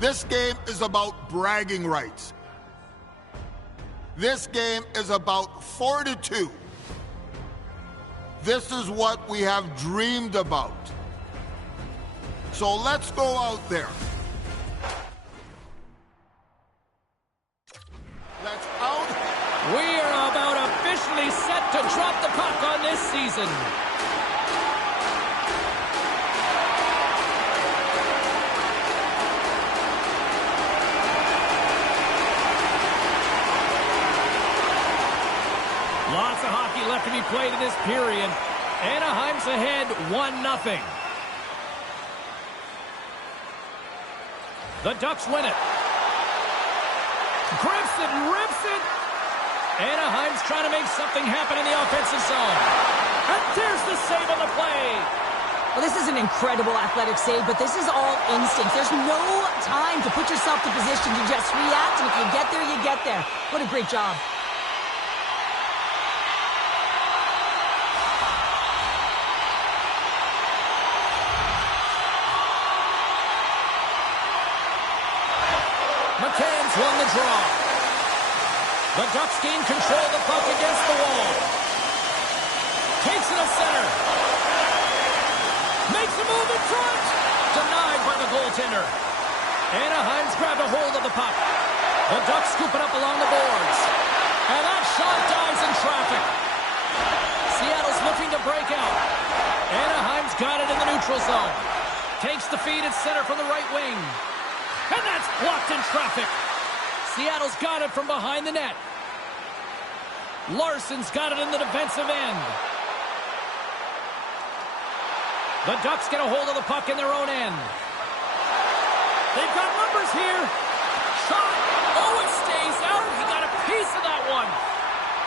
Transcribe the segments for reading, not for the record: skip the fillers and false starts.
This game is about bragging rights. This game is about fortitude. This is what we have dreamed about. So let's go out there. Let's out. We are about officially set to drop the puck on this season. Lots of hockey left to be played in this period. Anaheim's ahead 1-0. The Ducks win it. Grips it, rips it. Anaheim's trying to make something happen in the offensive zone. And there's the save on the play. Well, this is an incredible athletic save, but this is all instinct. There's no time to put yourself to position. You just react, and if you get there, you get there. What a great job. McCann's won the draw. The Ducks gain control of the puck against the wall. Takes it to center. Makes a move in front. Denied by the goaltender. Anaheim's grabbed a hold of the puck. The Ducks scoop it up along the boards. And that shot dives in traffic. Seattle's looking to break out. Anaheim's got it in the neutral zone. Takes the feed at center from the right wing. And that's blocked in traffic. Seattle's got it from behind the net. Larson's got it in the defensive end. The Ducks get a hold of the puck in their own end. They've got numbers here. Shot. Oh, it stays out. He got a piece of that one.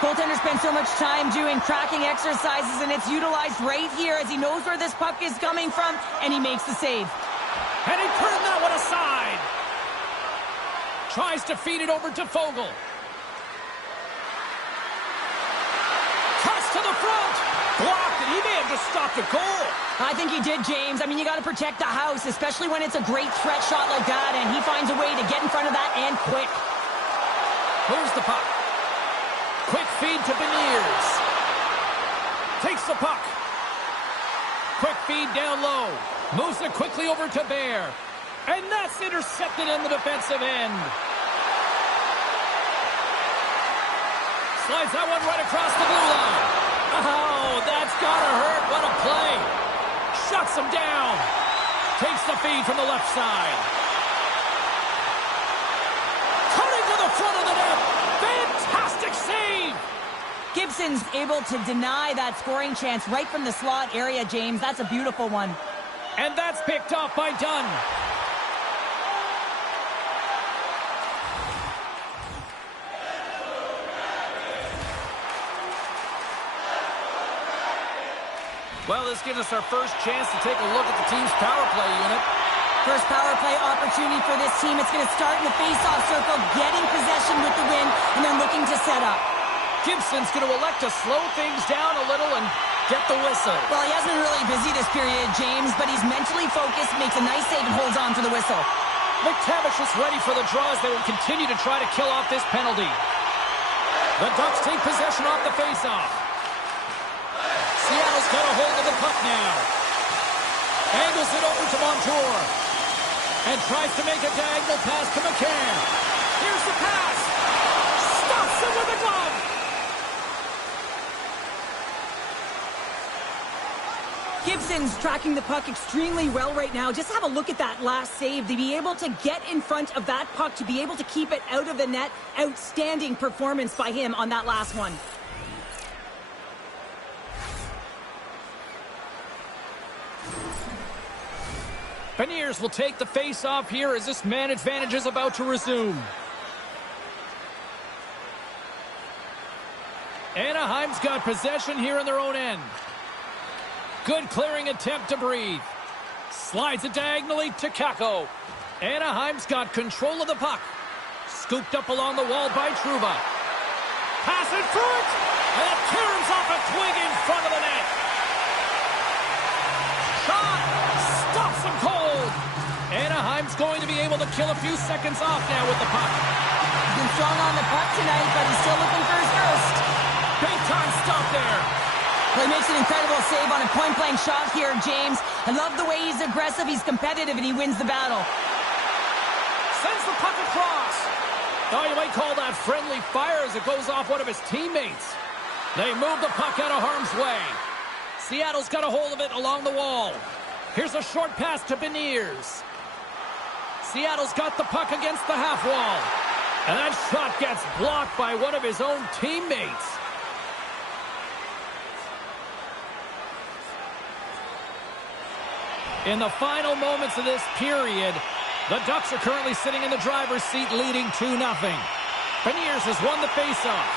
Goaltender spent so much time doing cracking exercises, and it's utilized right here as he knows where this puck is coming from, and he makes the save. And he turned that one aside. Tries to feed it over to Fogle. Toss to the front. Blocked it. He may have just stopped a goal. I think he did, James. I mean, you got to protect the house, especially when it's a great threat shot like that, and he finds a way to get in front of that and quick. Moves the puck. Quick feed to Beniers. Takes the puck. Quick feed down low. Moves it quickly over to Bear. And that's intercepted in the defensive end. Slides that one right across the blue line. Oh, that's gotta hurt. What a play. Shuts him down. Takes the feed from the left side. Turning to the front of the net. Fantastic save. Gibson's able to deny that scoring chance right from the slot area, James. That's a beautiful one. And that's picked off by Dunn. Well, this gives us our first chance to take a look at the team's power play unit. First power play opportunity for this team. It's going to start in the face-off circle, getting possession with the win, and then looking to set up. Gibson's going to elect to slow things down a little and get the whistle. Well, he hasn't been really busy this period, James, but he's mentally focused, makes a nice save, and holds on for the whistle. McTavish is ready for the draw as they will continue to try to kill off this penalty. The Ducks take possession off the faceoff. Seattle's got a hold of the puck now. Angles it over to Montour. And tries to make a diagonal pass to McCann. Here's the pass. Stops it with a glove. Gibson's tracking the puck extremely well right now. Just have a look at that last save. To be able to get in front of that puck, to be able to keep it out of the net, outstanding performance by him on that last one. Beniers will take the face-off here as this man advantage is about to resume. Anaheim's got possession here in their own end. Good clearing attempt to breathe. Slides it diagonally to Kakko. Anaheim's got control of the puck. Scooped up along the wall by Trouba. Pass in front! And it turns off a twig in front of the net. Shot! Stops him cold! Anaheim's going to be able to kill a few seconds off now with the puck. He's been strong on the puck tonight, but he's still looking for his first. Big time stop there. Well, he makes an incredible save on a point-blank shot here, James. I love the way he's aggressive, he's competitive, and he wins the battle. Sends the puck across. Oh, you might call that friendly fire as it goes off one of his teammates. They move the puck out of harm's way. Seattle's got a hold of it along the wall. Here's a short pass to Beniers. Seattle's got the puck against the half wall. And that shot gets blocked by one of his own teammates. In the final moments of this period, the Ducks are currently sitting in the driver's seat leading 2-0. Beniers has won the faceoff.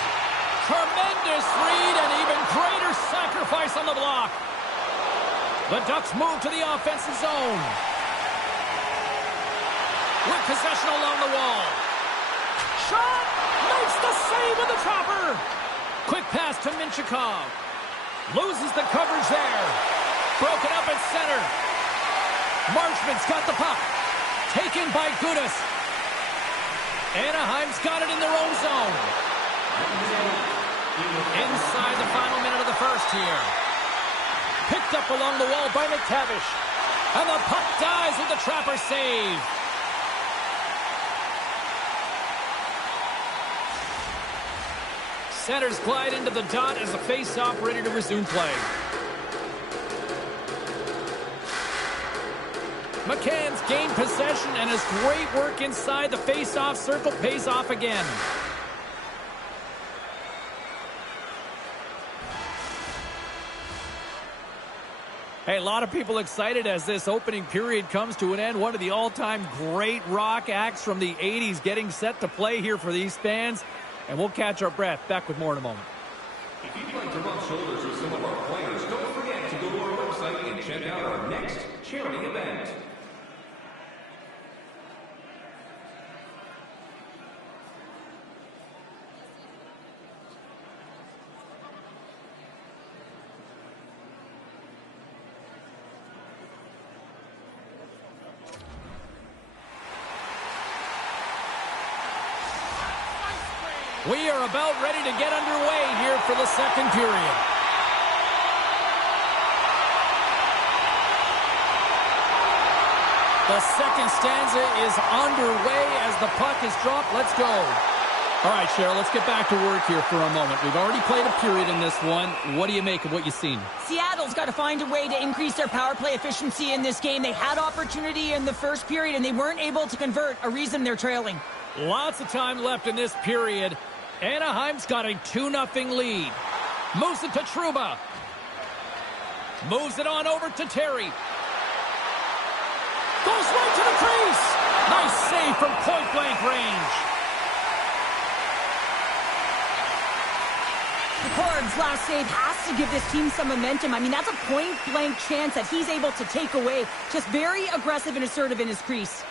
Tremendous read and even greater sacrifice on the block. The Ducks move to the offensive zone. With possession along the wall. Shot! Makes the save with the trapper! Quick pass to Minchikov. Loses the coverage there. Broken up at center. Marchman's got the puck. Taken by Gudas. Anaheim's got it in their own zone. Inside the final minute of the first here. Picked up along the wall by McTavish. And the puck dies with the trapper save. Centers glide into the dot as the face-off ready to resume play. McCann's gained possession and his great work inside the face-off circle pays off again. Hey, a lot of people excited as this opening period comes to an end. One of the all-time great rock acts from the 80s getting set to play here for these fans. And we'll catch our breath. Back with more in a moment. If you'd like to rub shoulders with some of our players, don't forget to go to our website and check out our next charity event. We are about ready to get underway here for the second period. The second stanza is underway as the puck is dropped. Let's go. All right, Cheryl, let's get back to work here for a moment. We've already played a period in this one. What do you make of what you've seen? Seattle's got to find a way to increase their power play efficiency in this game. They had opportunity in the first period, and they weren't able to convert, a reason they're trailing. Lots of time left in this period. Anaheim's got a 2-0 lead. Moves it to Trouba. Moves it on over to Terry. Goes right to the crease. Nice save from point-blank range. McCord's last save has to give this team some momentum. I mean, that's a point-blank chance that he's able to take away. Just very aggressive and assertive in his crease.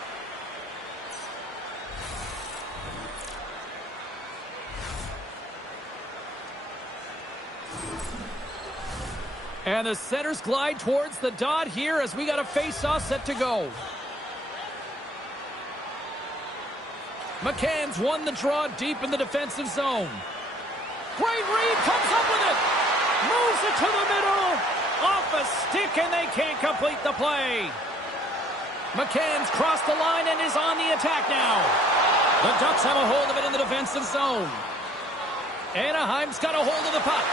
And the centers glide towards the dot here as we got a face-off set to go. McCann's won the draw deep in the defensive zone. Great read, comes up with it. Moves it to the middle. Off a stick, and they can't complete the play. McCann's crossed the line and is on the attack now. The Ducks have a hold of it in the defensive zone. Anaheim's got a hold of the puck.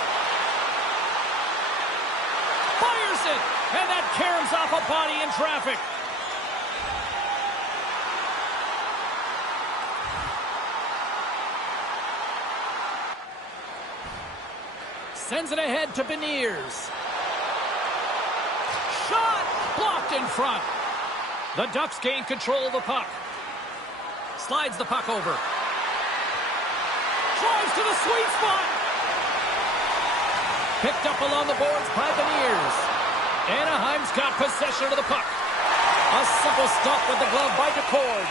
Fires it, and that caroms off a body in traffic. Sends it ahead to Beniers. Shot! Blocked in front. The Ducks gain control of the puck. Slides the puck over. Drives to the sweet spot. Picked up along the boards by Beniers. Anaheim's got possession of the puck. A simple stop with the glove by DeCord.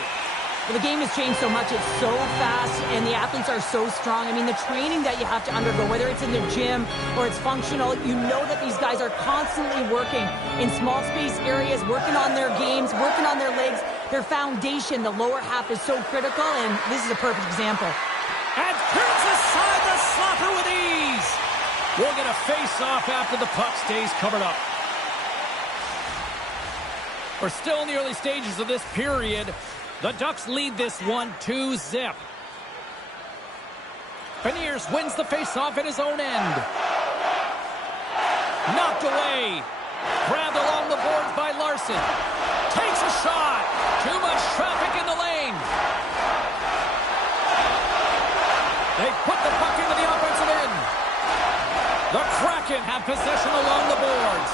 Well, the game has changed so much. It's so fast, and the athletes are so strong. I mean, the training that you have to undergo, whether it's in the gym or it's functional, you know that these guys are constantly working in small space areas, working on their games, working on their legs. Their foundation, the lower half, is so critical, and this is a perfect example. And turns aside the slapper with ease. We'll get a face-off after the puck stays covered up. We're still in the early stages of this period. The Ducks lead this one 2-0. Beniers wins the face-off at his own end. Knocked away. Grabbed along the boards by Larson. Takes a shot. Too much traffic in the lane. They put the puck into the offensive end. The Kraken have possession along the boards.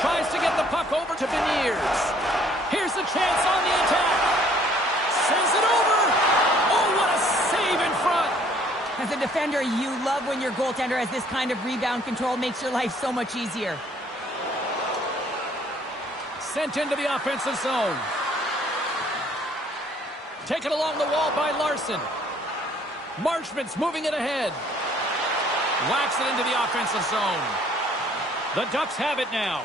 Tries to get the puck over to Beniers. Here's a chance on the attack. Sends it over. Oh, what a save in front. As a defender, you love when your goaltender has this kind of rebound control. Makes your life so much easier. Sent into the offensive zone. Taken along the wall by Larson. Marchment's moving it ahead. Whacks it into the offensive zone. The Ducks have it now.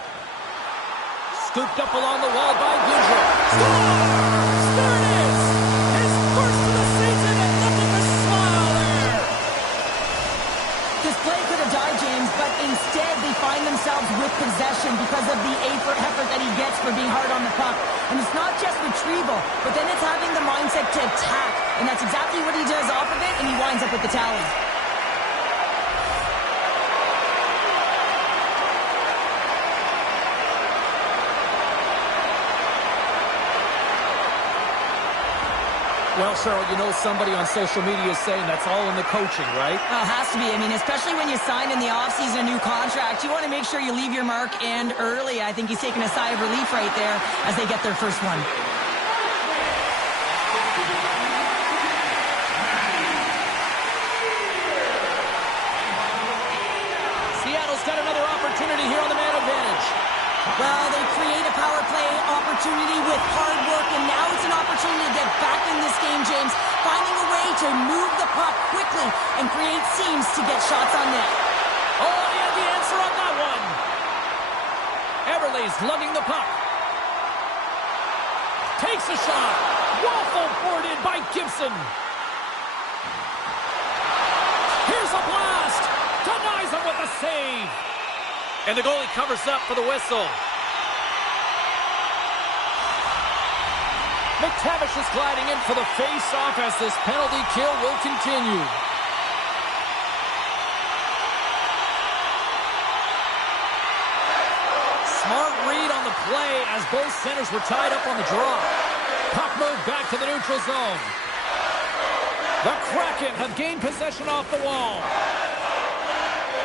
Scooped up along the wall by Boudreau. Scores! There it is! His first of the season, and look at the smile there! This play could have died, James, but instead they find themselves with possession because of the effort that he gets for being hard on the puck. And it's not just retrieval, but then it's having the mindset to attack. And that's exactly what he does off of it, and he winds up with the tally. Well, Cheryl, you know somebody on social media is saying that's all in the coaching, right? It has to be. I mean, especially when you sign in the offseason a new contract, you want to make sure you leave your mark and early. I think he's taking a sigh of relief right there as they get their first one. Seattle's got another opportunity here on the man advantage. Well, they create a power play opportunity with hard work, and now it's an opportunity to get back in this game, James, finding a way to move the puck quickly and create seams to get shots on net. Oh, he had the answer on that one. Everly's lugging the puck. Takes a shot. Waffle boarded by Gibson. Here's a blast. Denies him with a save. And the goalie covers up for the whistle. McTavish is gliding in for the face-off as this penalty kill will continue. Smart read on the play as both centers were tied up on the draw. Puck moved back to the neutral zone. The Kraken have gained possession off the wall.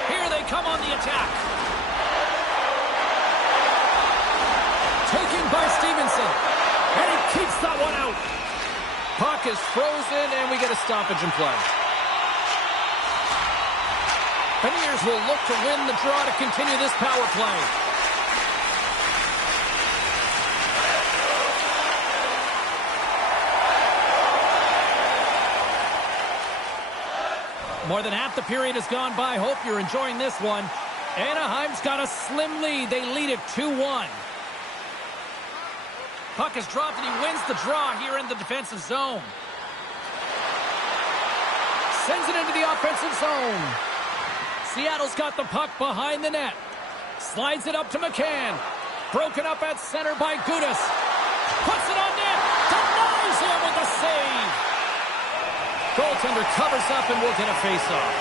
Here they come on the attack. Taken by Stevenson. And he keeps that one out. Puck is frozen, and we get a stoppage in play. Beniers will look to win the draw to continue this power play. More than half the period has gone by. Hope you're enjoying this one. Anaheim's got a slim lead. They lead it 2-1. Puck is dropped and he wins the draw here in the defensive zone. Sends it into the offensive zone. Seattle's got the puck behind the net. Slides it up to McCann. Broken up at center by Gudas. Puts it on net. Denies him with a save. Goaltender covers up and will get a face-off.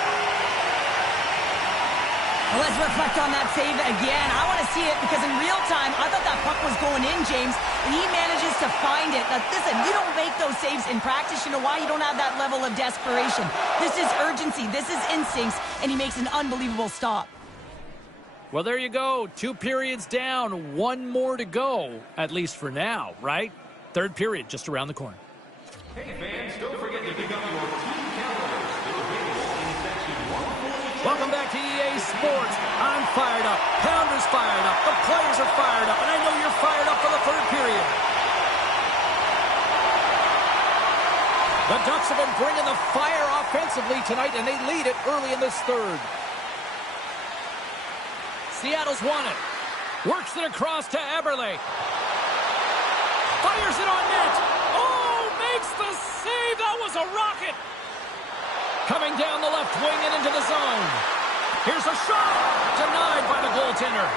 Well, let's reflect on that save again. I want to see it because in real time, I thought that puck was going in, James, and he manages to find it. Now, listen, you don't make those saves in practice. You know why? You don't have that level of desperation. This is urgency. This is instincts, and he makes an unbelievable stop. Well, there you go. 2 periods down, 1 more to go, at least for now, right? Third period just around the corner. Hey fans, don't forget to pick up your team calendars. They're available in section 142. Welcome back to EA Sports. I'm fired up. Pounder's fired up. The players are fired up. And I know you're fired up for the third period. The Ducks have been bringing the fire offensively tonight, and they lead it early in this third. Seattle's won it. Works it across to Eberle. Fires it on net. Oh, makes the save. That was a rocket. Coming down the left wing and into the zone. Here's a shot. Denied by the goaltender.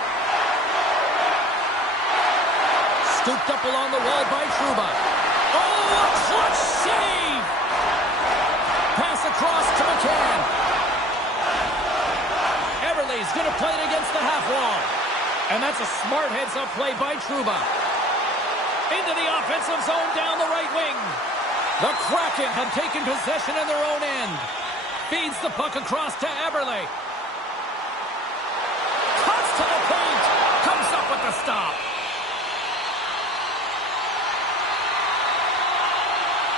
Scooped up along the wall by Trouba. Oh, a clutch save. Pass across to McCann. Eberle's going to play it against the half wall. And that's a smart heads-up play by Trouba. Into the offensive zone down the right wing. The Kraken have taken possession in their own end. Feeds the puck across to Eberle. Cuts to the paint. Comes up with the stop.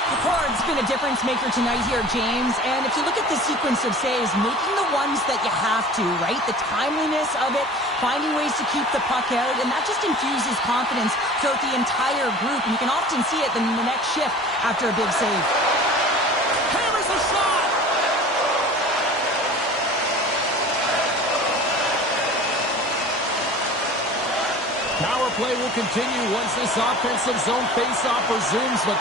Picard's been a difference maker tonight here, James. And if you look at the sequence of saves, making the ones that you have to, right? The timeliness of it, finding ways to keep the puck out, and that just infuses confidence throughout the entire group. And you can often see it in the next shift after a big save. Hammers the shot. Power play will continue once this offensive zone face-off resumes, but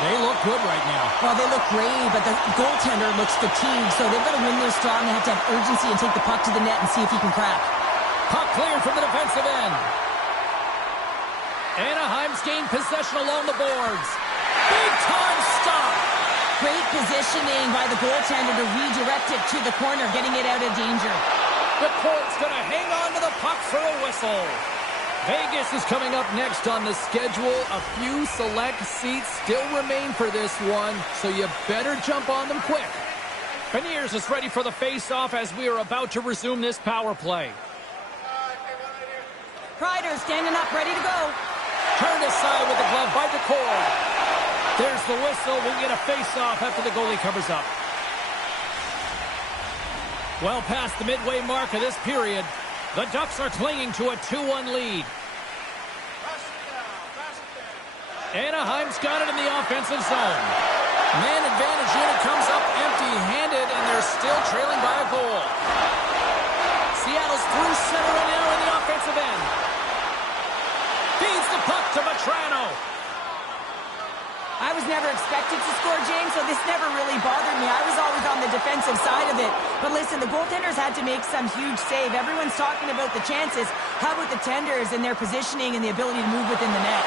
they look good right now. Well, they look great, but the goaltender looks fatigued, so they've got to win this draw, and they have to have urgency and take the puck to the net and see if he can crack. Puck cleared from the defensive end. Anaheim's gained possession along the boards. Big-time stop. Great positioning by the goaltender to redirect it to the corner, getting it out of danger. The Colts going to hang on to the puck for a whistle. Vegas is coming up next on the schedule. A few select seats still remain for this one, so you better jump on them quick. Beniers is ready for the face-off as we are about to resume this power play. Kreider standing up, ready to go. Turned aside with the glove by Decord. There's the whistle. We'll get a face-off after the goalie covers up. Well past the midway mark of this period, the Ducks are clinging to a 2-1 lead. Anaheim's got it in the offensive zone. Man advantage unit comes up empty-handed, and they're still trailing by a goal. Seattle's through center and now in the offensive end. Feeds the puck to Vetrano. I was never expected to score, James, so this never really bothered me. I was always on the defensive side of it. But listen, the goaltenders had to make some huge save. Everyone's talking about the chances. How about the tenders and their positioning and the ability to move within the net?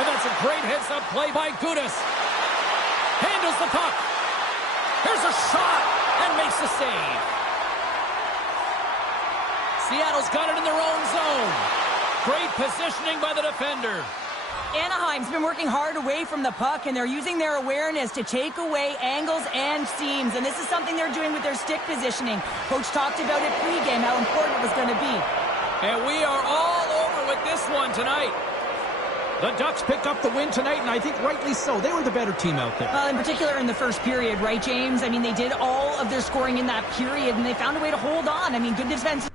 And that's a great heads-up play by Gudas. Handles the puck. Here's a shot and makes the save. Seattle's got it in their own zone. Great positioning by the defender. Anaheim's been working hard away from the puck, and they're using their awareness to take away angles and seams. And this is something they're doing with their stick positioning. Coach talked about it pregame, how important it was going to be. And we are all over with this one tonight. The Ducks picked up the win tonight, and I think rightly so. They were the better team out there. Well, in particular in the first period, right, James? I mean, they did all of their scoring in that period, and they found a way to hold on. I mean, good defense.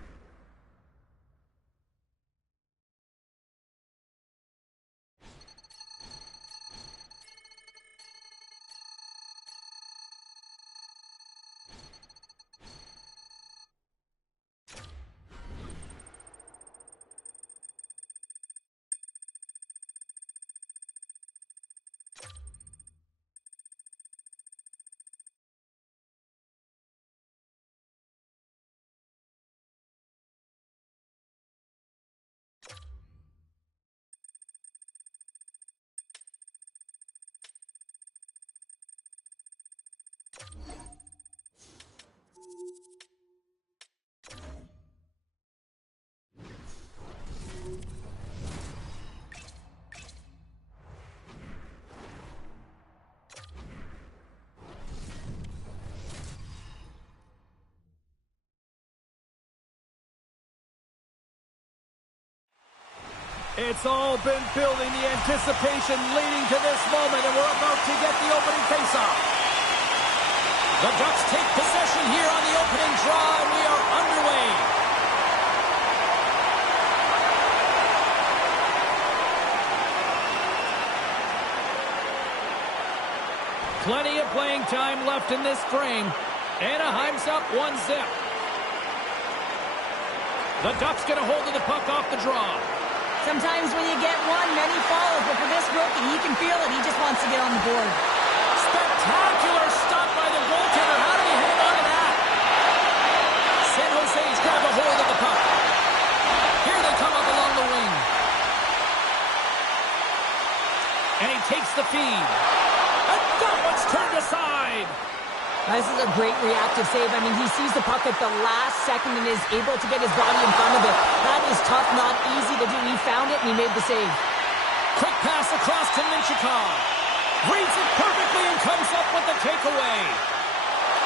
It's all been building, the anticipation leading to this moment, and we're about to get the opening faceoff. The Ducks take possession here on the opening draw, and we are underway. Plenty of playing time left in this frame. Anaheim's up 1-0. The Ducks get a hold of the puck off the draw. Sometimes when you get one, many follow, but for this rookie, he can feel it. He just wants to get on the board. Spectacular stop by the goaltender. How did he hang on to that? San Jose's grabbed a hold of the puck. Here they come up along the wing. And he takes the feed. And that one's turned aside. This is a great reactive save. I mean, he sees the puck at the last second and is able to get his body in front of it. That is tough, not easy to do. He found it, and he made the save. Quick pass across to Minchikov. Reads it perfectly and comes up with the takeaway.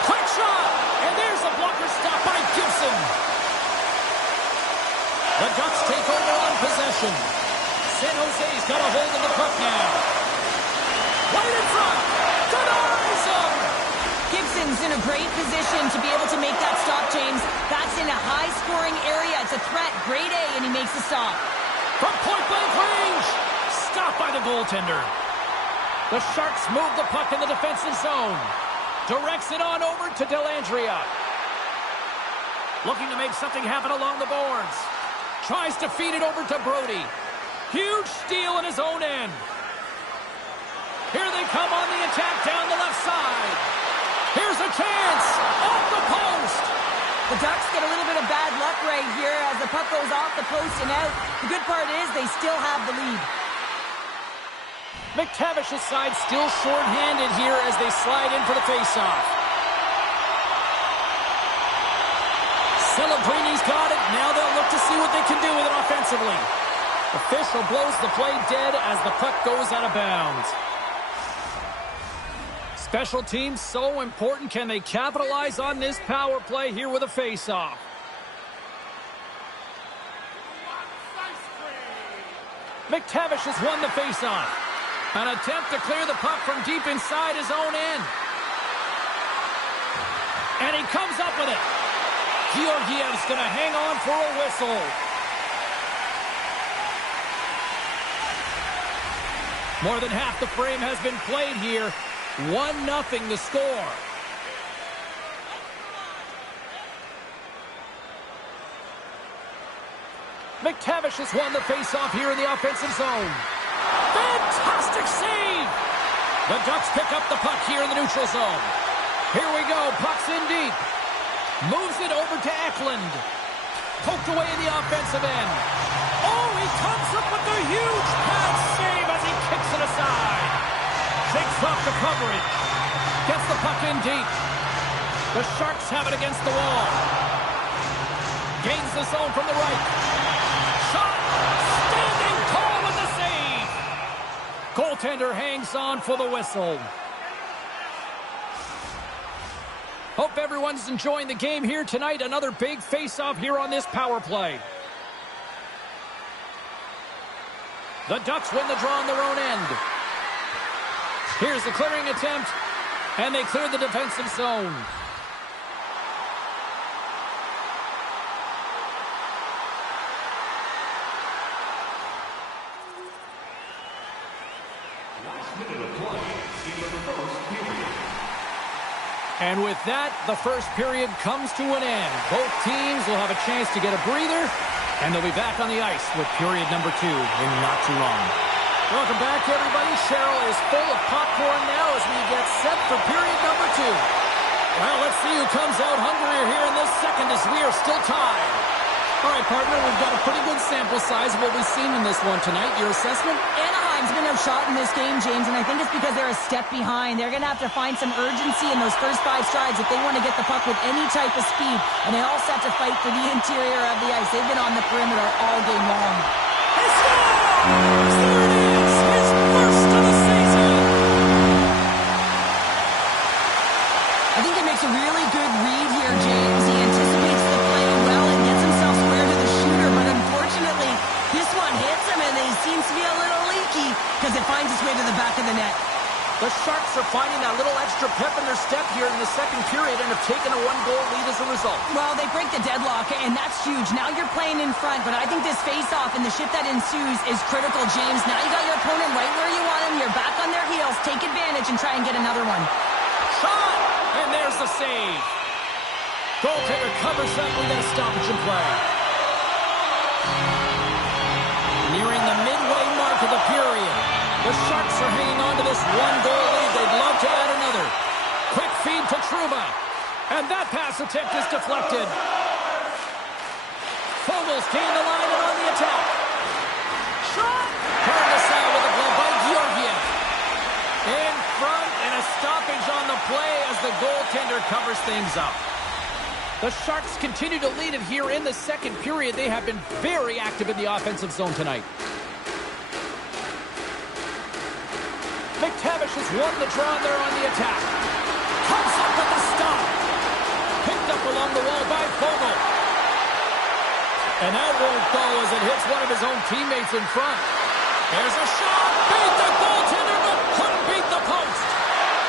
Quick shot, and there's a blocker stop by Gibson. The Ducks take over on possession. San Jose's got a hold of the puck now. Right in front. Denies him. Gibson's in a great position to be able to make that stop, James. That's in a high-scoring area. It's a threat. Grade A, and he makes the stop. From point-blank range. Stopped by the goaltender. The Sharks move the puck in the defensive zone. Directs it on over to Dellandrea. Looking to make something happen along the boards. Tries to feed it over to Brody. Huge steal in his own end. Here they come on the attack down the left side. Here's a chance. Off the post. The Ducks get a little bit of bad luck right here as the puck goes off the post and out. The good part is they still have the lead. McTavish's side still short-handed here as they slide in for the faceoff. Celebrini's got it. Now they'll look to see what they can do with it offensively. Official blows the play dead as the puck goes out of bounds. Special teams so important. Can they capitalize on this power play here with a faceoff? McTavish has won the faceoff. An attempt to clear the puck from deep inside his own end. And he comes up with it. Georgiev's going to hang on for a whistle. More than half the frame has been played here. 1-0 the score. McTavish has won the faceoff here in the offensive zone. Fantastic save! The Ducks pick up the puck here in the neutral zone. Here we go. Puck's in deep. Moves it over to Eklund. Poked away in the offensive end. Oh, he comes up with a huge pad save as he kicks it aside. Shakes off the coverage. Gets the puck in deep. The Sharks have it against the wall. Gains the zone from the right. Shot! Standing tall with the save! Goaltender hangs on for the whistle. Hope everyone's enjoying the game here tonight. Another big face-off here on this power play. The Ducks win the draw on their own end. Here's the clearing attempt, and they clear the defensive zone. And with that, the first period comes to an end. Both teams will have a chance to get a breather, and they'll be back on the ice with period number 2 in not too long. Welcome back, everybody. Cheryl is full of popcorn now as we get set for period number 2. Well, let's see who comes out hungrier here in this second as we are still tied. All right, partner, we've got a pretty good sample size of what we've seen in this one tonight. Your assessment? Anaheim's been outshot in this game, James, and I think it's because they're a step behind. They're going to have to find some urgency in those first 5 strides if they want to get the puck with any type of speed, and they all have to fight for the interior of the ice. They've been on the perimeter all game long. He scores! There it is! His first of the season! I think he makes a really good read here, James. He anticipates the play well and gets himself square to the shooter, but unfortunately, this one hits him, and into the back of the net. The Sharks are finding that little extra pep in their step here in the second period and have taken a one-goal lead as a result. Well, they break the deadlock, and that's huge. Now you're playing in front, but I think this face-off and the shift that ensues is critical, James. Now you got your opponent right where you want him. You're back on their heels. Take advantage and try and get another one. Shot! And there's the save. Goaltender covers up. We got a stoppage in play. Nearing the midway mark of the period. The Sharks are hanging on to this one-goal lead. They'd love to add another. Quick feed to Trouba. And that pass attempt is deflected. Fogel's gained the line and on the attack. Shot! Turned aside with a glove by Georgiev. In front and a stoppage on the play as the goaltender covers things up. The Sharks continue to lead it here in the second period. They have been very active in the offensive zone tonight. McTavish has won the draw there on the attack. Comes up with the stop. Picked up along the wall by Fogel. And that won't go as it hits one of his own teammates in front. There's a shot. Beat the goaltender, but couldn't beat the post.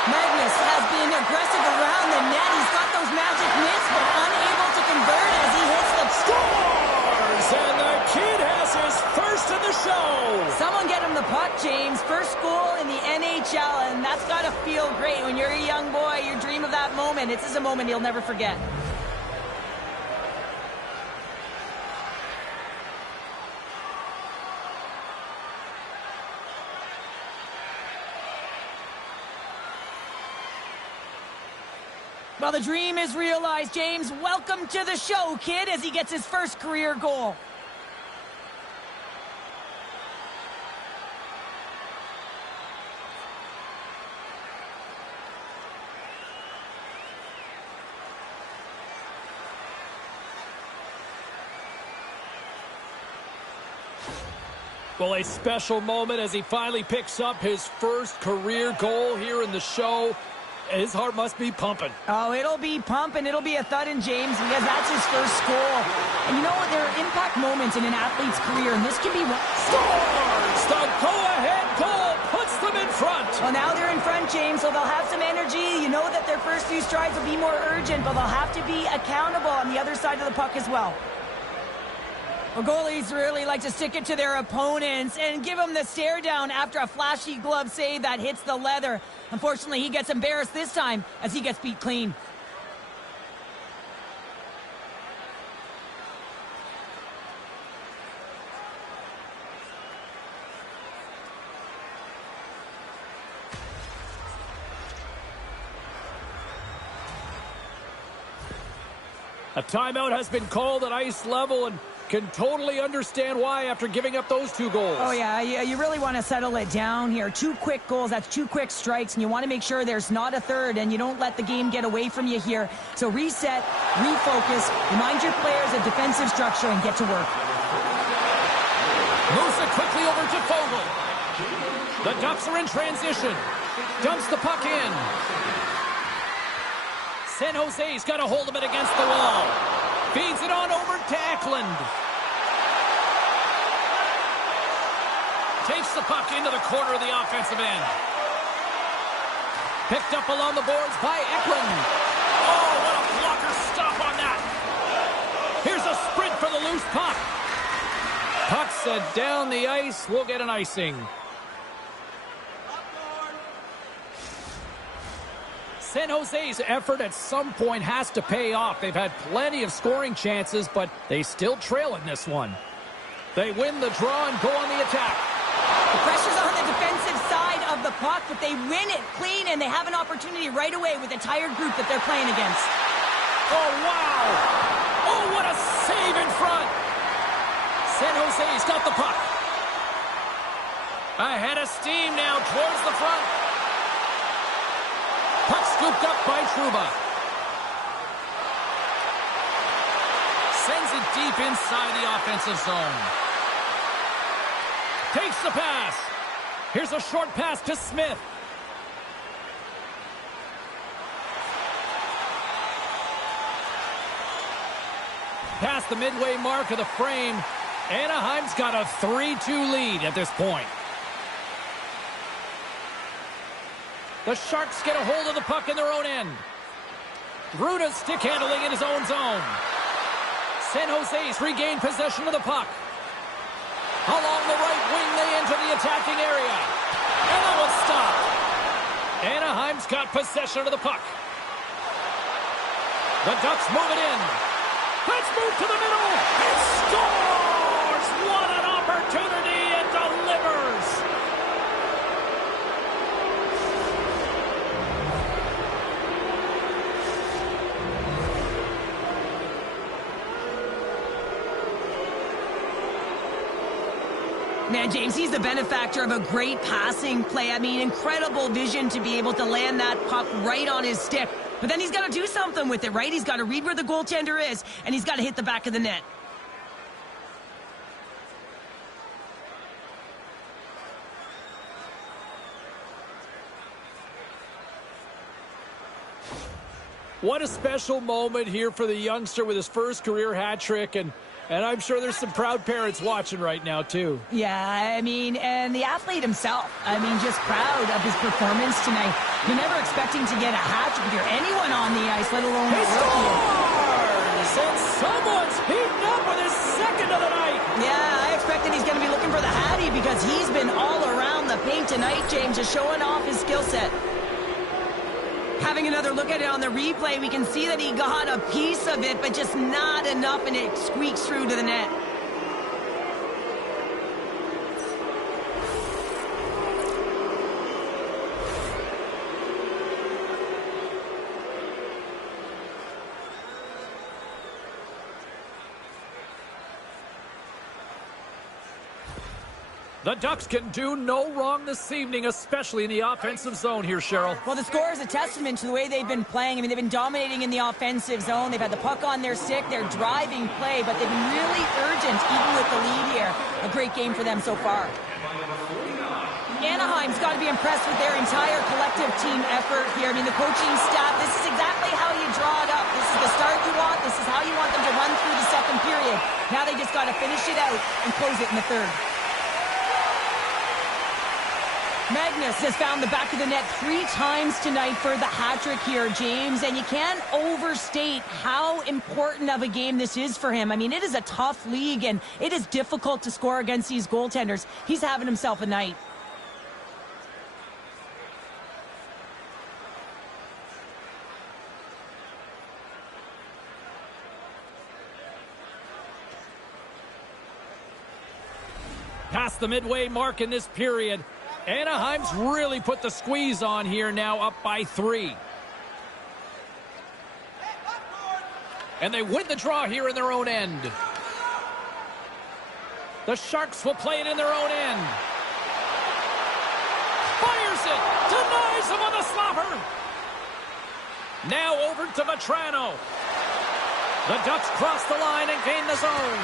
Magnus has been aggressive around the net. He's got those magic mitts, but unable to convert as he hits the scores. And the kid has his first in the show. Someone get him the puck, James. First goal in the NHL, and that's got to feel great. When you're a young boy, you dream of that moment. This is a moment you'll never forget. Well, the dream is realized, James. Welcome to the show, kid, as he gets his first career goal. Well, a special moment as he finally picks up his first career goal here in the show. His heart must be pumping. Oh, it'll be pumping. It'll be a thudding, James, because that's his first goal. And you know what? There are impact moments in an athlete's career, and this can be one. Scores! The go-ahead goal puts them in front. Well, now they're in front, James, so they'll have some energy. You know that their first few strides will be more urgent, but they'll have to be accountable on the other side of the puck as well. Well, goalies really like to stick it to their opponents and give them the stare down after a flashy glove save that hits the leather. Unfortunately, he gets embarrassed this time as he gets beat clean. A timeout has been called at ice level, and can totally understand why after giving up those two goals. Oh, yeah, you really want to settle it down here. 2 quick goals, that's 2 quick strikes, and you want to make sure there's not a third, and you don't let the game get away from you here. So reset, refocus, remind your players of defensive structure, and get to work. Moves it quickly over to Fogel. The Ducks are in transition. Dumps the puck in. San Jose's got a hold of it against the wall. Feeds it on over to Eklund. Takes the puck into the corner of the offensive end. Picked up along the boards by Eklund. Oh, what a blocker stop on that. Here's a sprint for the loose puck. Puck set down the ice. We'll get an icing. San Jose's effort at some point has to pay off. They've had plenty of scoring chances, but they still trail in this one. They win the draw and go on the attack. The pressure's on the defensive side of the puck, but they win it clean, and they have an opportunity right away with a tired group that they're playing against. Oh, wow! Oh, what a save in front! San Jose's got the puck. Ahead of steam now towards the front. Puck scooped up by Trouba. Sends it deep inside the offensive zone. Takes the pass. Here's a short pass to Smith. Past the midway mark of the frame, Anaheim's got a 3-2 lead at this point. The Sharks get a hold of the puck in their own end. Bruda's stick handling in his own zone. San Jose's regained possession of the puck. Along the right wing, they enter the attacking area. And that one's stopped. Anaheim's got possession of the puck. The Ducks move it in. Let's move to the middle. It scores! What an opportunity, and delivers! Man, James, he's the benefactor of a great passing play. I mean, incredible vision to be able to land that puck right on his stick. But then he's got to do something with it, right? He's got to read where the goaltender is, and he's got to hit the back of the net. What a special moment here for the youngster with his first career hat trick, and I'm sure there's some proud parents watching right now, too. Yeah, I mean, and the athlete himself, I mean, just proud of his performance tonight. You're never expecting to get a hat trick or anyone on the ice, let alone He a rookie. scores! And someone's heating up with his second of the night. Yeah, I expected he's going to be looking for the hattie because he's been all around the paint tonight, James, just showing off his skill set. Having another look at it on the replay, we can see that he got a piece of it, but just not enough, and it squeaks through to the net. The Ducks can do no wrong this evening, especially in the offensive zone here, Cheryl. Well, the score is a testament to the way they've been playing. I mean, they've been dominating in the offensive zone. They've had the puck on their stick. They're driving play, but they've been really urgent, even with the lead here. A great game for them so far. Anaheim's got to be impressed with their entire collective team effort here. I mean, the coaching staff, this is exactly how you draw it up. This is the start you want. This is how you want them to run through the second period. Now they just got to finish it out and close it in the third. Magnus has found the back of the net 3 times tonight for the hat-trick here, James, and you can't overstate how important of a game this is for him. I mean, it is a tough league, and it is difficult to score against these goaltenders. He's having himself a night. Past the midway mark in this period. Anaheim's really put the squeeze on here now, up by 3. And they win the draw here in their own end. The Sharks will play it in their own end. Fires it! Denies him on the slapper! Now over to Vetrano. The Ducks cross the line and gain the zone.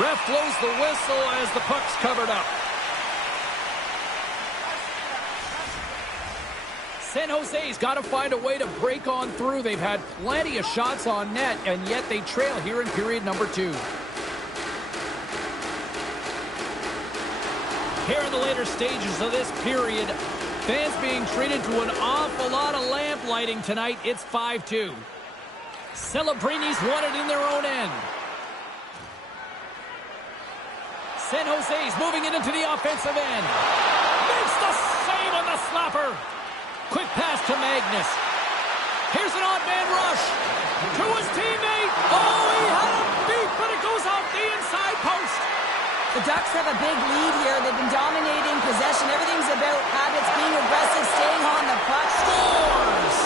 Ref blows the whistle as the puck's covered up. San Jose's got to find a way to break on through. They've had plenty of shots on net, and yet they trail here in period number 2. Here in the later stages of this period, fans being treated to an awful lot of lamp lighting tonight. It's 5-2. Celebrini's won it in their own end. San Jose's moving it into the offensive end. Makes the save on the slapper. Quick pass to Magnus. Here's an odd man rush. To his teammate. Oh, he had a beat, but it goes off the inside post. The Ducks have a big lead here. They've been dominating possession. Everything's about habits, being aggressive, staying on the puck. Scores!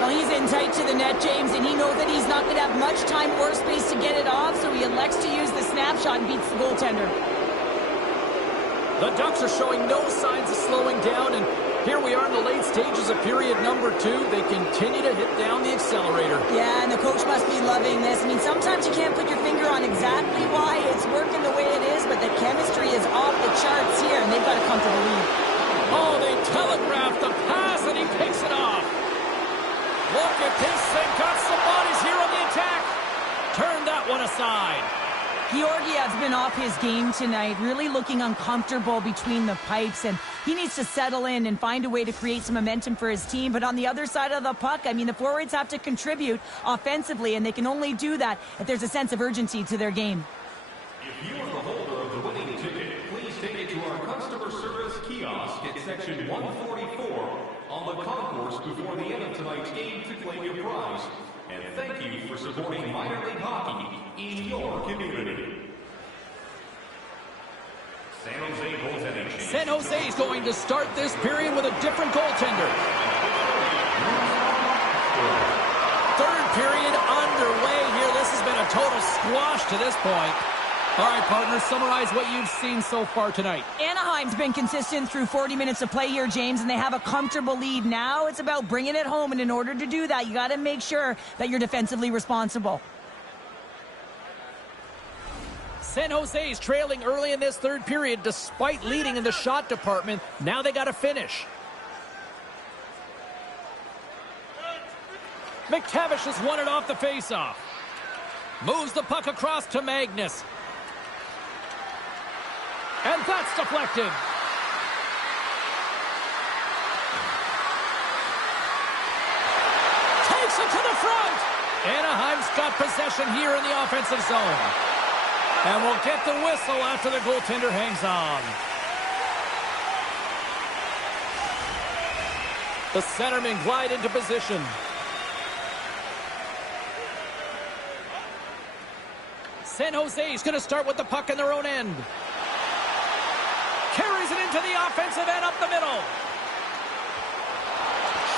Well, he's in tight to the net, James, and he knows that he's not going to have much time or space to get it off, so he elects to use the snapshot and beats the goaltender. The Ducks are showing no signs of slowing down, and here we are in the late stages of period number 2. They continue to hit down the accelerator. Yeah, and the coach must be loving this. I mean, sometimes you can't put your finger on exactly why it's working the way it is, but the chemistry is off the charts here, and they've got to come to the lead. Oh, they telegraph the pass, and he picks it off. Look at this. They've got some bodies here on the attack. Turn that one aside. Georgiev's been off his game tonight, really looking uncomfortable between the pipes, and he needs to settle in and find a way to create some momentum for his team. But on the other side of the puck, I mean, the forwards have to contribute offensively, and they can only do that if there's a sense of urgency to their game. If you are the holder of the winning ticket, please take it to our customer service kiosk at section 144 on the concourse before the end of tonight's game to claim your prize. And thank you for supporting minor league hockey in your community. San Jose goaltending change. San Jose is going to start this period with a different goaltender. Third period underway here. This has been a total squash to this point. All right, partner, summarize what you've seen so far tonight. Anaheim's been consistent through 40 minutes of play here, James, and they have a comfortable lead. Now it's about bringing it home, and in order to do that, you got to make sure that you're defensively responsible. San Jose is trailing early in this third period despite leading in the shot department. Now they got to finish. McTavish has won it off the faceoff. Moves the puck across to Magnus. And that's deflected. Takes it to the front. Anaheim's got possession here in the offensive zone. And we'll get the whistle after the goaltender hangs on. The centermen glide into position. San Jose is going to start with the puck in their own end. Carries it into the offensive end up the middle.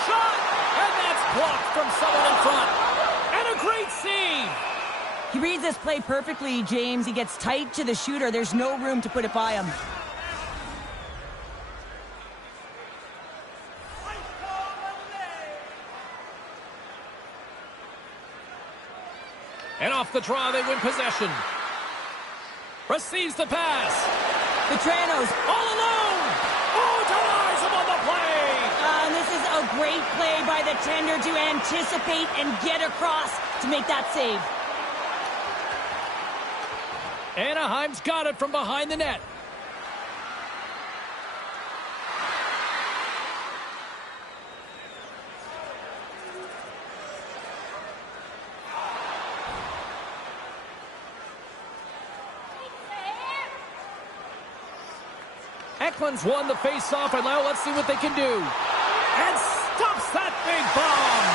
Shot! And that's blocked from someone in front. And a great save! He reads this play perfectly, James. He gets tight to the shooter. There's no room to put it by him. And off the draw, they win possession. Receives the pass. Petranos All alone! Oh, denies him on the play! And this is a great play by the tender to anticipate and get across to make that save. Anaheim's got it from behind the net. Eklund's won the face-off, and now let's see what they can do. And stops that big bomb.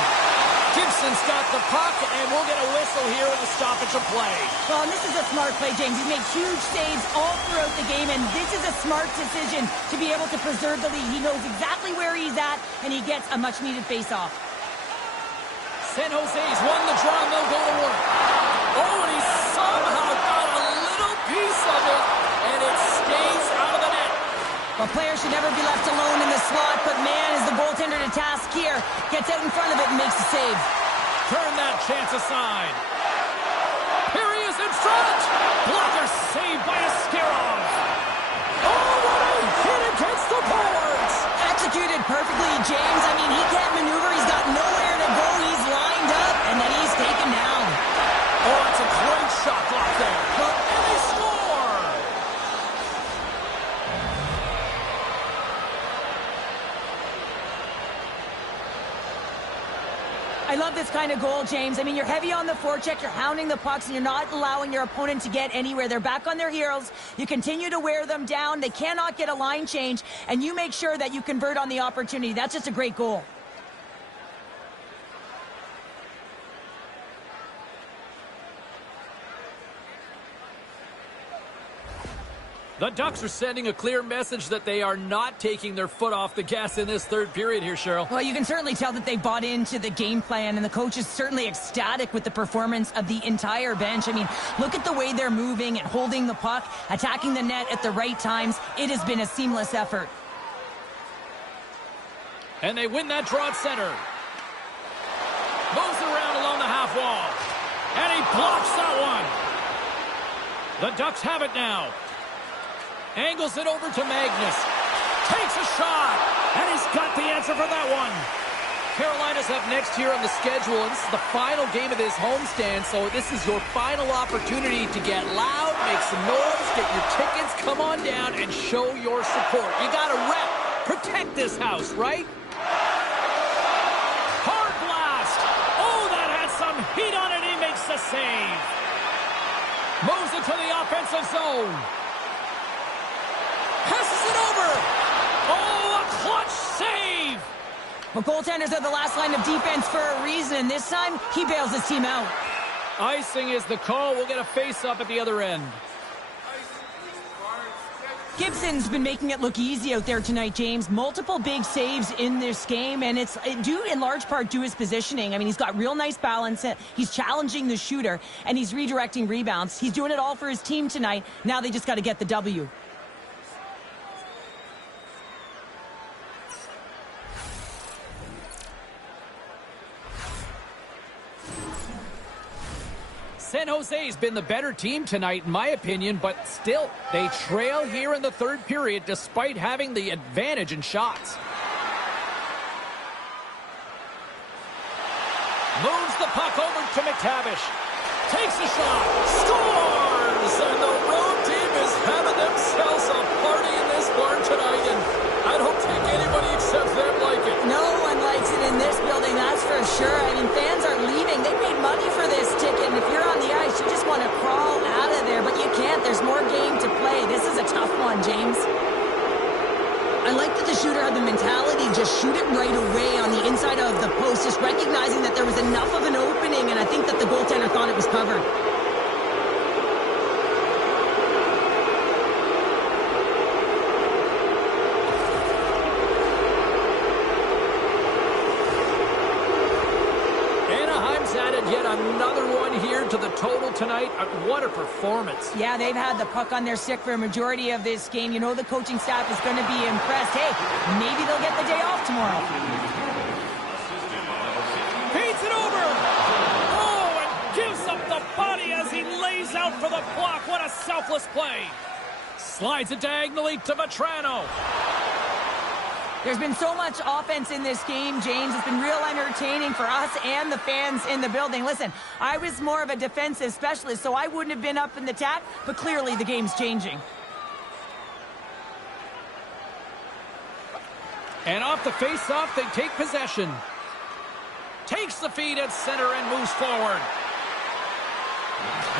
Gibson's got the puck, and we'll get a whistle here in the stoppage of play. Well, and this is a smart play, James. He's made huge saves all throughout the game, and this is a smart decision to be able to preserve the lead. He knows exactly where he's at, and he gets a much-needed face-off. San Jose's won the draw, and they'll go to work. Oh, and he somehow got a little piece of it, and it stays out of the net. A player should never be left alone in the slot, but man, is the goaltender to task here. Gets out in front of it and makes the save. Turn that chance aside. Here he is in front. Blocker saved by Askarov. Oh, what a hit against the boards. Executed perfectly, James. I mean, he can't maneuver. He's got nowhere to go. He's lined up, and then he's taken down. Oh, it's a great shot block there. And they score. I love this kind of goal, James. I mean, you're heavy on the forecheck, you're hounding the pucks, and you're not allowing your opponent to get anywhere. They're back on their heels. You continue to wear them down. They cannot get a line change, and you make sure that you convert on the opportunity. That's just a great goal. The Ducks are sending a clear message that they are not taking their foot off the gas in this third period here, Cheryl. Well, you can certainly tell that they bought into the game plan, and the coach is certainly ecstatic with the performance of the entire bench. I mean, look at the way they're moving and holding the puck, attacking the net at the right times. It has been a seamless effort. And they win that draw at center. Moves around along the half wall. And he blocks that one. The Ducks have it now. Angles it over to Magnus. Takes a shot. And he's got the answer for that one. Carolina's up next here on the schedule, and this is the final game of this homestand, so this is your final opportunity to get loud, make some noise, get your tickets, come on down, and show your support. You got to rep, protect this house, right? Hard blast! Oh, that had some heat on it. He makes the save. Moves into the offensive zone. Passes it over. Oh, a clutch save. Well, goaltenders are the last line of defense for a reason. This time, he bails his team out. Icing is the call. We'll get a face-up at the other end. Gibson's been making it look easy out there tonight, James. Multiple big saves in this game, and it's due in large part to his positioning. I mean, he's got real nice balance. He's challenging the shooter, and he's redirecting rebounds. He's doing it all for his team tonight. Now they just got to get the W. San Jose's been the better team tonight, in my opinion, but still, they trail here in the third period despite having the advantage in shots. Moves the puck over to McTavish. Takes a shot. Scores! And the road team is having themselves a party in this barn tonight, and I don't think anybody except them like it. No one likes it in this building, that's for sure. I mean, fans are leaving. They paid money for this ticket, and if you're on the ice, you just want to crawl out of there, but you can't. There's more game to play. This is a tough one, James. I like that the shooter had the mentality to just shoot it right away on the inside of the post, just recognizing that there was enough of an opening, and I think that the goaltender thought it was covered. Yet another one here to the total tonight. What a performance. Yeah, they've had the puck on their stick for a majority of this game. You know the coaching staff is going to be impressed. Hey, maybe they'll get the day off tomorrow. Feeds it over. Oh, and gives up the body as he lays out for the block. What a selfless play. Slides it diagonally to Vetrano. There's been so much offense in this game, James. It's been real entertaining for us and the fans in the building. Listen, I was more of a defensive specialist, so I wouldn't have been up in the attack, but clearly the game's changing. And off the face-off, they take possession. Takes the feed at center and moves forward.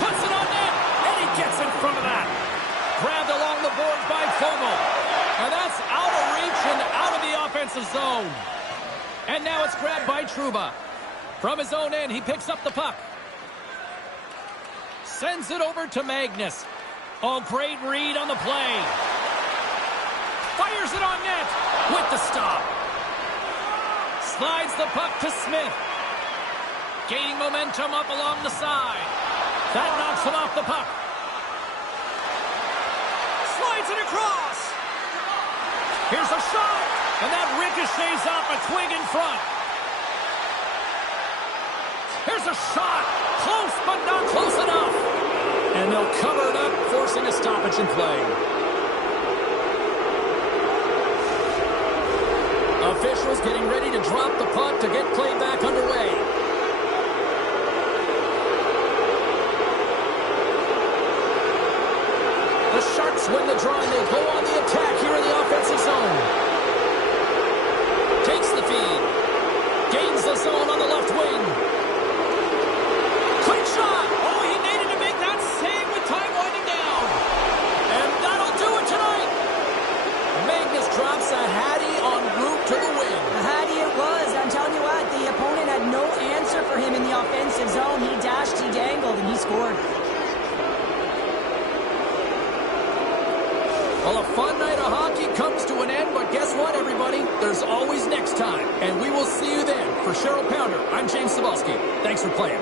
Puts it on net, and he gets in front of that. Grabbed along the boards by Fogle. And that's out of reach and out of the offensive zone. And now it's grabbed by Trouba. From his own end, he picks up the puck. Sends it over to Magnus. Oh, great read on the play. Fires it on net with the stop. Slides the puck to Smith. Gaining momentum up along the side. That knocks him off the puck. Slides it across. Here's a shot, and that ricochets off a twig in front. Here's a shot, close but not close enough. And they'll cover it up, forcing a stoppage in play. Officials getting ready to drop the puck to get play back underway. The Sharks win the draw, and they go on the attack here in the offensive zone. Takes the feed. Gains the zone on the left wing. Quick shot. Oh, he needed to make that save with time winding down. And that'll do it tonight. Magnus drops a Hattie en route to the win. A Hattie it was. I'm telling you what, the opponent had no answer for him in the offensive zone. He dashed, he dangled, and he scored. Well, a fun night of hockey comes to an end, but guess what, everybody? There's always next time, and we will see you then. For Cheryl Pounder, I'm James Cebulski. Thanks for playing.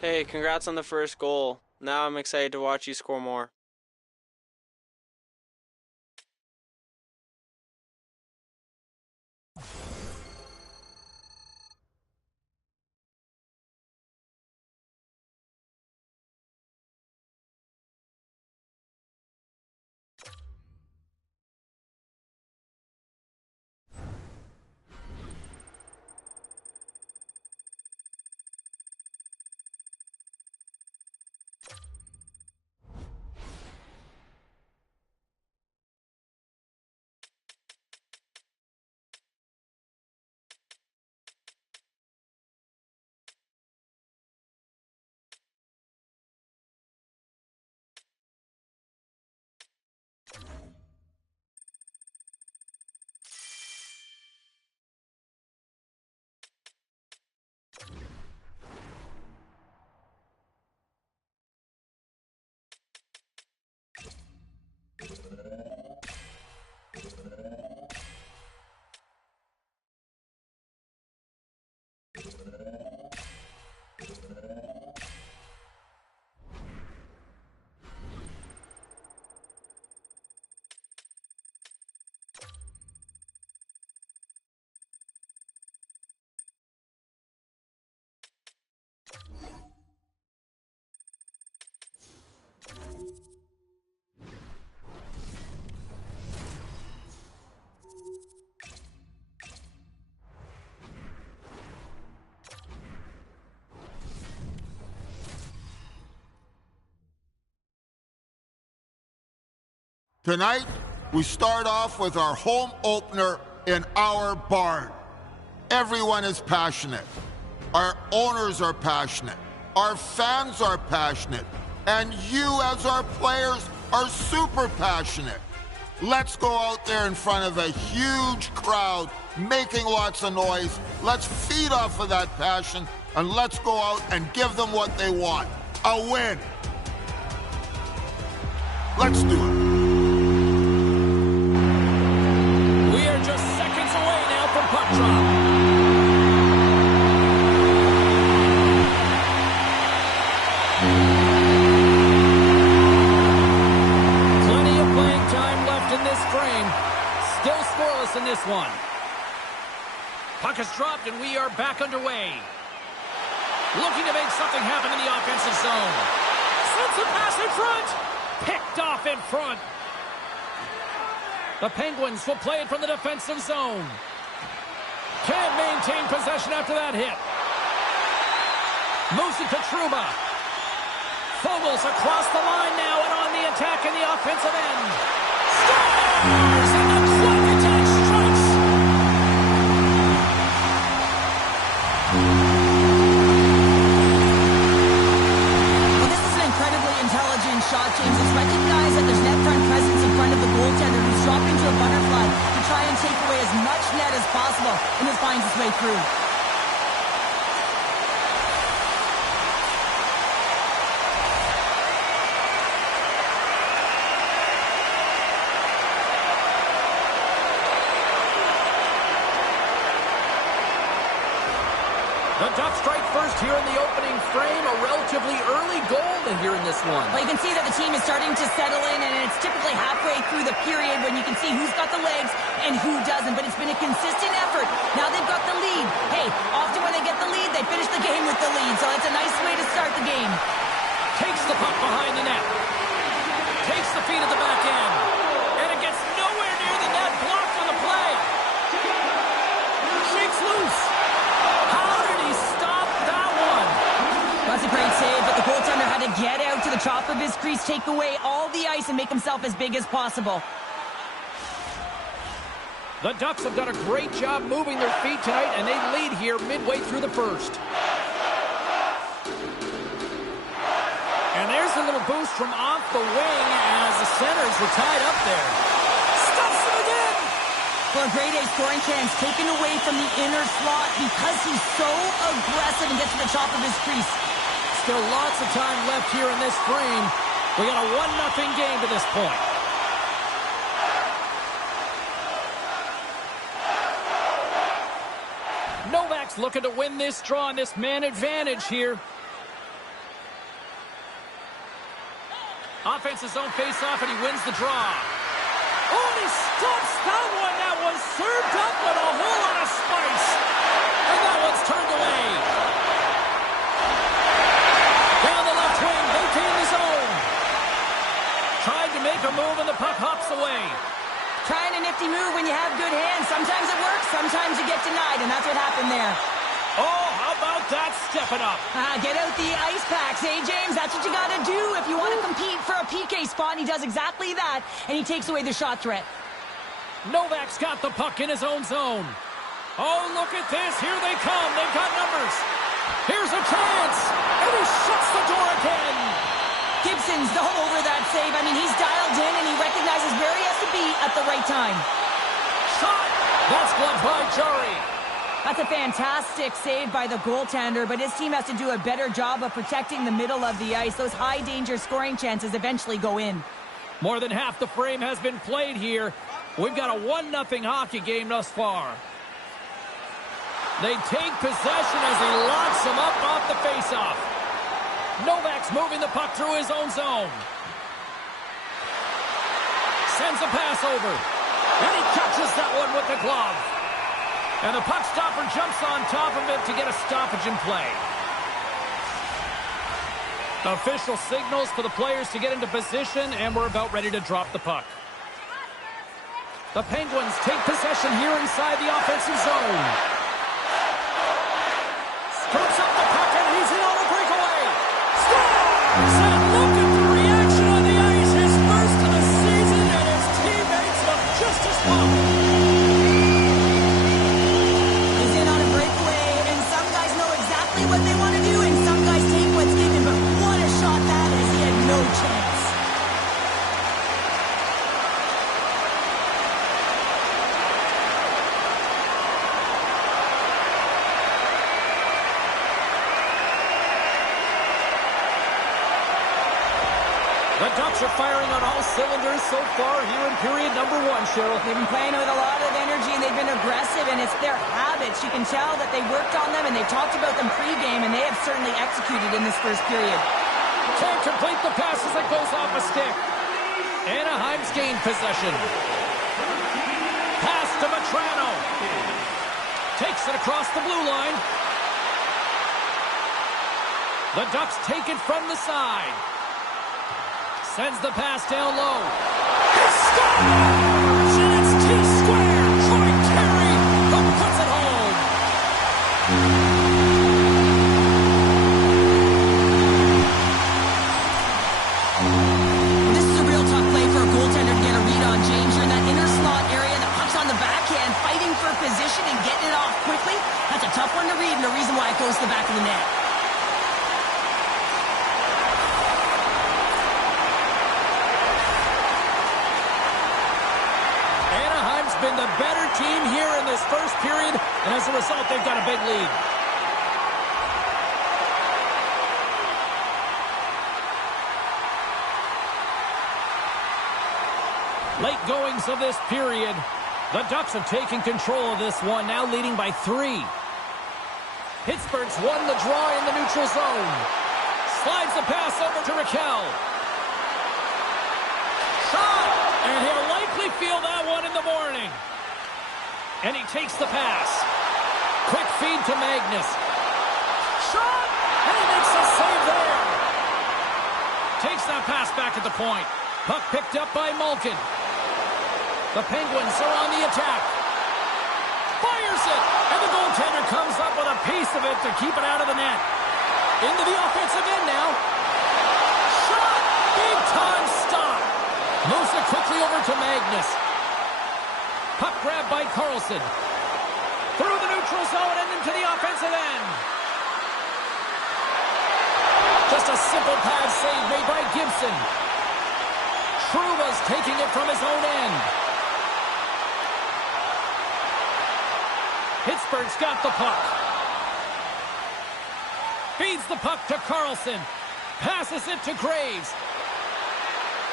Hey, congrats on the first goal. Now I'm excited to watch you score more. Tonight, we start off with our home opener in our barn. Everyone is passionate. Our owners are passionate. Our fans are passionate. And you, as our players, are super passionate. Let's go out there in front of a huge crowd, making lots of noise. Let's feed off of that passion, and let's go out and give them what they want, a win. Let's do it. We are just seconds away now from puck drop. Plenty of playing time left in this frame. Still scoreless in this one. Puck is dropped and we are back underway. Looking to make something happen in the offensive zone. Sends a pass in front. Picked off in front. The Penguins will play it from the defensive zone. Can't maintain possession after that hit. Moves it to Trouba. Fogel's across the line now and on the attack in the offensive end. Scores! And the clock attack strikes! Well, this is an incredibly intelligent shot, James. It's recognized that there's net front presence in front of the goaltender, who's dropping to a butterfly to try and take away as much net as possible, and this finds its way through. The Ducks strike first here in the opening frame. A relatively early goal here in this one. Well, you can see that the team is starting to settle in, and it's typically halfway through the period when you can see who's got the legs and who doesn't. But it's been a consistent effort. Now they've got the lead. Hey, often when they get the lead, they finish the game with the lead. So it's a nice way to start the game. Takes the puck behind the net. Takes the feed at the back end. And it gets nowhere near the net. Blocked on the play. Shakes loose. How did he stop that one? That's a great save, but the goaltender had to get out to the top of his crease, take away all the ice, and make himself as big as possible. The Ducks have done a great job moving their feet tonight, and they lead here midway through the first. And there's a little boost from off the wing as the centers were tied up there. Stuffs it again! Well, a grade A scoring chance taken away from the inner slot because he's so aggressive and gets to the top of his crease. Still lots of time left here in this frame. We got a 1-0 game to this point. Novak's looking to win this draw on this man advantage here. Offense's own face-off, and he wins the draw. Oh, and he stops that one. That was served up with a whole lot of spice. And that one's turned away. Down the left wing, vacating the zone. Tried to make a move, and the puck hops away. Trying a nifty move when you have good hands. Sometimes it works, sometimes you get denied, and that's what happened there. Oh, how about that stepping up? Get out the ice packs, hey, James? That's what you got to do if you want to compete for a PK spot, and he does exactly that, and he takes away the shot threat. Novak's got the puck in his own zone. Oh, look at this. Here they come. They've got numbers. Here's a chance, and he shuts the door again. Gibson's all over that save. I mean, he's dialed in, and he recognizes where he has to be at the right time. Shot. That's gloved by Jari. That's a fantastic save by the goaltender, but his team has to do a better job of protecting the middle of the ice. Those high-danger scoring chances eventually go in. More than half the frame has been played here. We've got a 1-0 hockey game thus far. They take possession as he locks him up off the faceoff. Novak's moving the puck through his own zone. Sends a pass over. And he catches that one with the glove. And the puck stopper jumps on top of it to get a stoppage in play. Official signals for the players to get into position, and we're about ready to drop the puck. The Penguins take possession here inside the offensive zone. Scoops up the puck, and he's in on a breakaway. Scores! And look at the reaction on the ice. His first of the season, and his teammates look just as pumped. What they want to do, and some guys take what's given, but what a shot that is. He had no chance. The Ducks are firing on all cylinders so far here in period number 1, Cheryl. They've been playing with a lot of energy, and they've been aggressive, and it's their habits. You can tell that they worked on them, and they talked about them pregame, and they have certainly executed in this first period. Can't complete the pass as it goes off a stick. Anaheim's gained possession. Pass to Matrano. Takes it across the blue line. The Ducks take it from the side. Sends the pass down low. He scores! And it's T-square. Troy Terry who puts it home. This is a real tough play for a goaltender to get a read on, James. You're in that inner slot area. The puck's on the backhand, fighting for position and getting it off quickly. That's a tough one to read, and the reason why it goes to the back of the net. Been the better team here in this first period, and as a result, they've got a big lead. Late goings of this period. The Ducks have taken control of this one, now leading by 3. Pittsburgh's won the draw in the neutral zone. Slides the pass over to Raquel. Shot! And he'll likely feel that one in the morning. And he takes the pass. Quick feed to Magnus. Shot! And he makes a save there. Takes that pass back at the point. Puck picked up by Malkin. The Penguins are on the attack. Fires it! And the goaltender comes up with a piece of it to keep it out of the net. Into the offensive end now. Shot! Big time stop. Moves it quickly over to Magnus. Puck grab by Carlson. Through the neutral zone and into the offensive end. Just a simple pad save made by Gibson. Trouba's taking it from his own end. Pittsburgh's got the puck. Feeds the puck to Carlson. Passes it to Graves.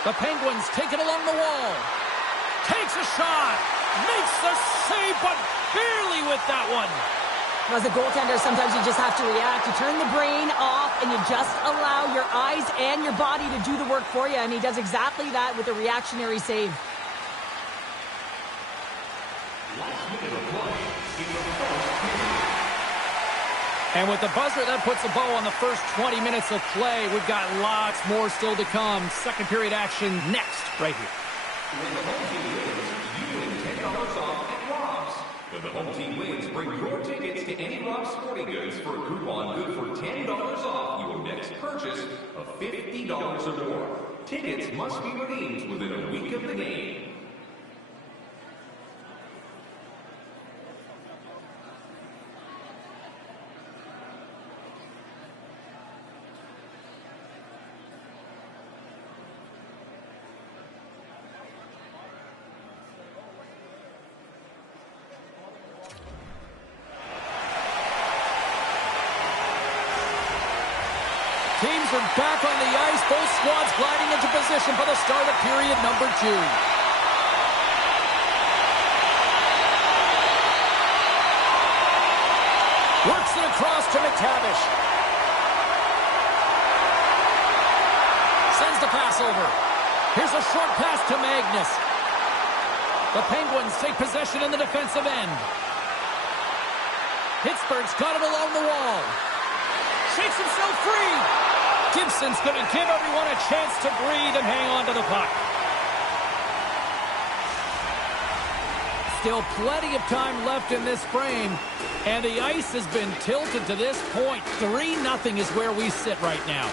The Penguins take it along the wall. Takes a shot. Makes the save, but barely with that one. As a goaltender, sometimes you just have to react. You turn the brain off and you just allow your eyes and your body to do the work for you. And he does exactly that with a reactionary save. And with the buzzer, that puts a bow on the first 20 minutes of play. We've got lots more still to come. Second period action next, right here. When the home team wins, you win $10 off at Rob's. When the home team wins, bring your tickets to any Rob's Sporting Goods for a coupon good for $10 off your next purchase of $50 or more. Tickets must be redeemed within a week of the game. Teams are back on the ice. Both squads gliding into position for the start of period number 2. Works it across to McTavish. Sends the pass over. Here's a short pass to Magnus. The Penguins take possession in the defensive end. Pittsburgh's got it along the wall. Shakes himself free. Gibson's going to give everyone a chance to breathe and hang on to the puck. Still plenty of time left in this frame, and the ice has been tilted to this point. 3-0 is where we sit right now.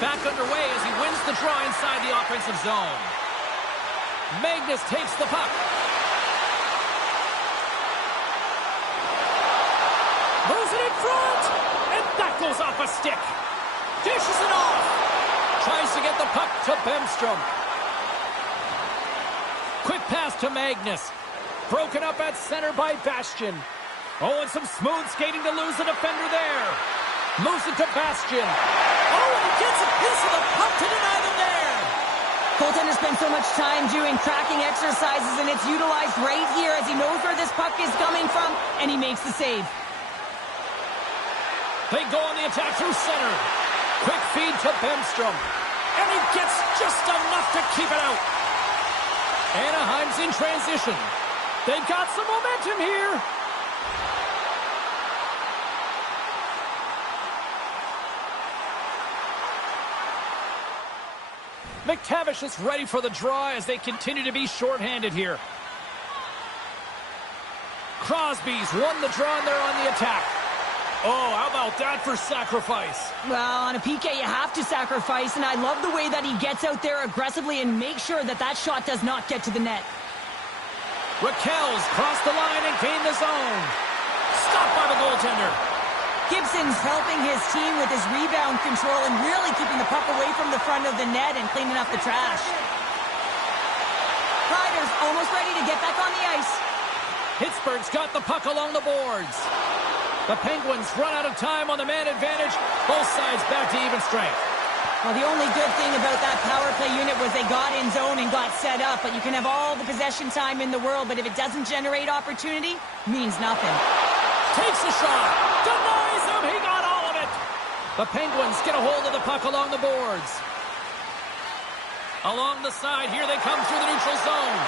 Back underway as he wins the draw inside the offensive zone. Magnus takes the puck. Moves it in front, and that goes off a stick. Dishes it off. Tries to get the puck to Bemstrom. Quick pass to Magnus. Broken up at center by Bastian. Oh, and some smooth skating to lose the defender there. Moves it to Bastian. Oh, and he gets a piece of the puck to deny them there. Goaltender spends so much time doing tracking exercises, and it's utilized right here as he knows where this puck is coming from, and he makes the save. They go on the attack through center. Quick feed to Bemstrom. And he gets just enough to keep it out. Anaheim's in transition. They've got some momentum here. McTavish is ready for the draw as they continue to be shorthanded here. Crosby's won the draw and they're on the attack. Oh, how about that for sacrifice? Well, on a PK, you have to sacrifice, and I love the way that he gets out there aggressively and makes sure that that shot does not get to the net. Raquel's crossed the line and gained the zone. Stopped by the goaltender. Gibson's helping his team with his rebound control and really keeping the puck away from the front of the net and cleaning up the trash. Ryder's almost ready to get back on the ice. Pittsburgh's got the puck along the boards. The Penguins run out of time on the man advantage. Both sides back to even strength. Well, the only good thing about that power play unit was they got in zone and got set up. But you can have all the possession time in the world, but if it doesn't generate opportunity, it means nothing. Takes a shot. Denies him. He got all of it. The Penguins get a hold of the puck along the boards. Along the side, here they come through the neutral zone.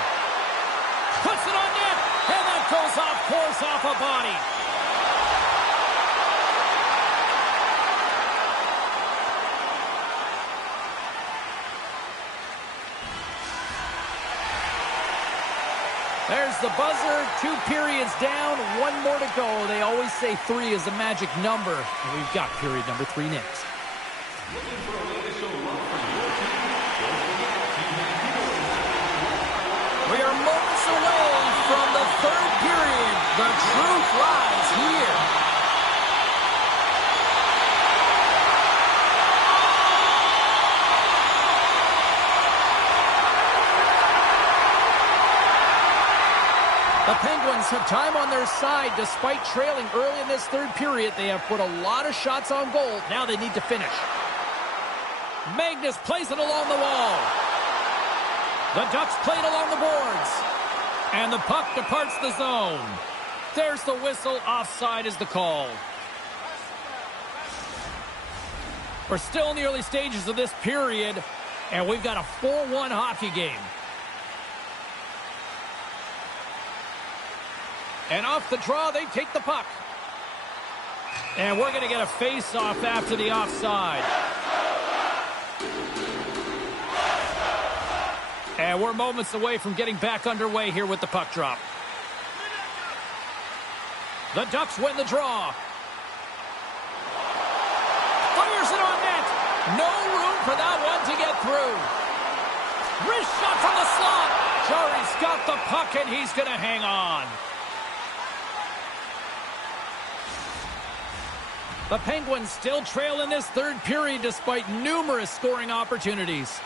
Puts it on net, and that goes off course off a body. There's the buzzer. 2 periods down, 1 more to go. They always say 3 is the magic number. And we've got period number 3 next. We are moments away from the 3rd period. The truth lies here. The Penguins have time on their side. Despite trailing early in this 3rd period, they have put a lot of shots on goal. Now they need to finish. Magnus plays it along the wall. The Ducks play it along the boards. And the puck departs the zone. There's the whistle. Offside is the call. We're still in the early stages of this period, and we've got a 4-1 hockey game. And off the draw, they take the puck. And we're going to get a face-off after the offside. And we're moments away from getting back underway here with the puck drop. The Ducks win the draw. Fires it on net. No room for that one to get through. Wrist shot from the slot. Jari's got the puck, and he's going to hang on. The Penguins still trail in this third period despite numerous scoring opportunities.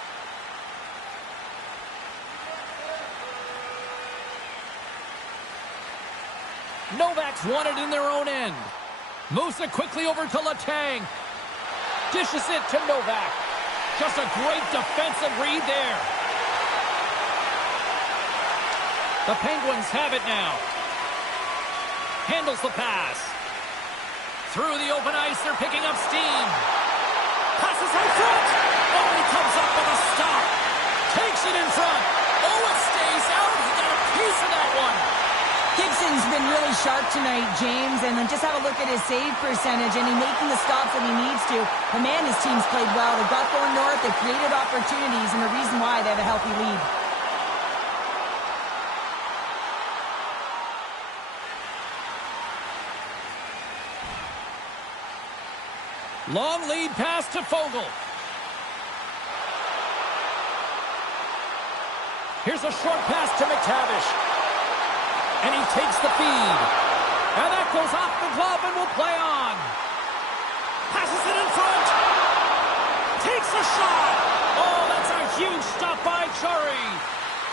Novak's won it in their own end. Moves it quickly over to Letang. Dishes it to Novak. Just a great defensive read there. The Penguins have it now. Handles the pass. Through the open ice, they're picking up steam. Passes in front. Oh, he comes up with a stop. Takes it in front. Oh, it stays out. He got a piece of that one. Gibson's been really sharp tonight, James, and then just have a look at his save percentage, and he's making the stops that he needs to. The man, his team's played well. They've got going north, they've created opportunities, and the reason why they have a healthy lead. Long lead pass to Fogle. Here's a short pass to McTavish. And he takes the feed. And that goes off the glove and will play on. Passes it in front. Takes a shot. Oh, that's a huge stop by Chari.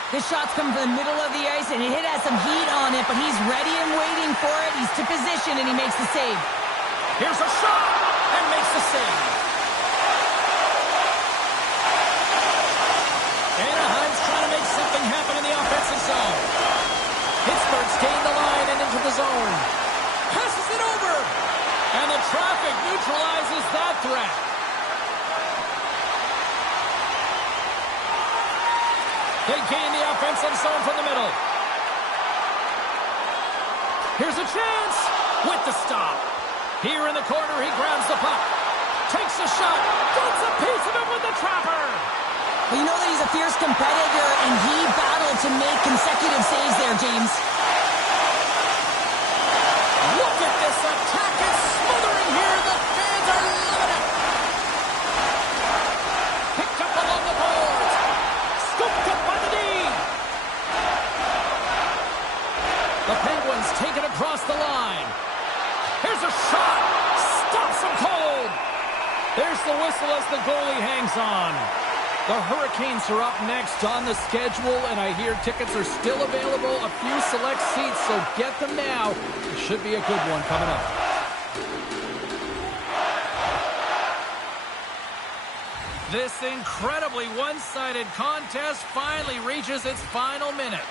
This shot's come from the middle of the ice, and it has some heat on it, but he's ready and waiting for it. He's to position, and he makes the save. Here's a shot, and makes the save. Anaheim's trying to make something happen in the offensive zone. Pittsburgh's gained the line and into the zone. Passes it over. And the traffic neutralizes that threat. They gain the offensive zone from the middle. Here's a chance with the stop. Here in the corner, he grabs the puck. Takes a shot. Gets a piece of it with the trapper. Well, you know that he's a fierce competitor, and he battled to make consecutive saves there, James. Look at this attack. It's smothering here. The fans are loving it. Picked up along the boards. Scooped up by the D. The Penguins take it across the line. Here's a shot. Stops him cold. There's the whistle as the goalie hangs on. The Hurricanes are up next on the schedule, and I hear tickets are still available, a few select seats, so get them now. It should be a good one coming up. This incredibly one-sided contest finally reaches its final minute.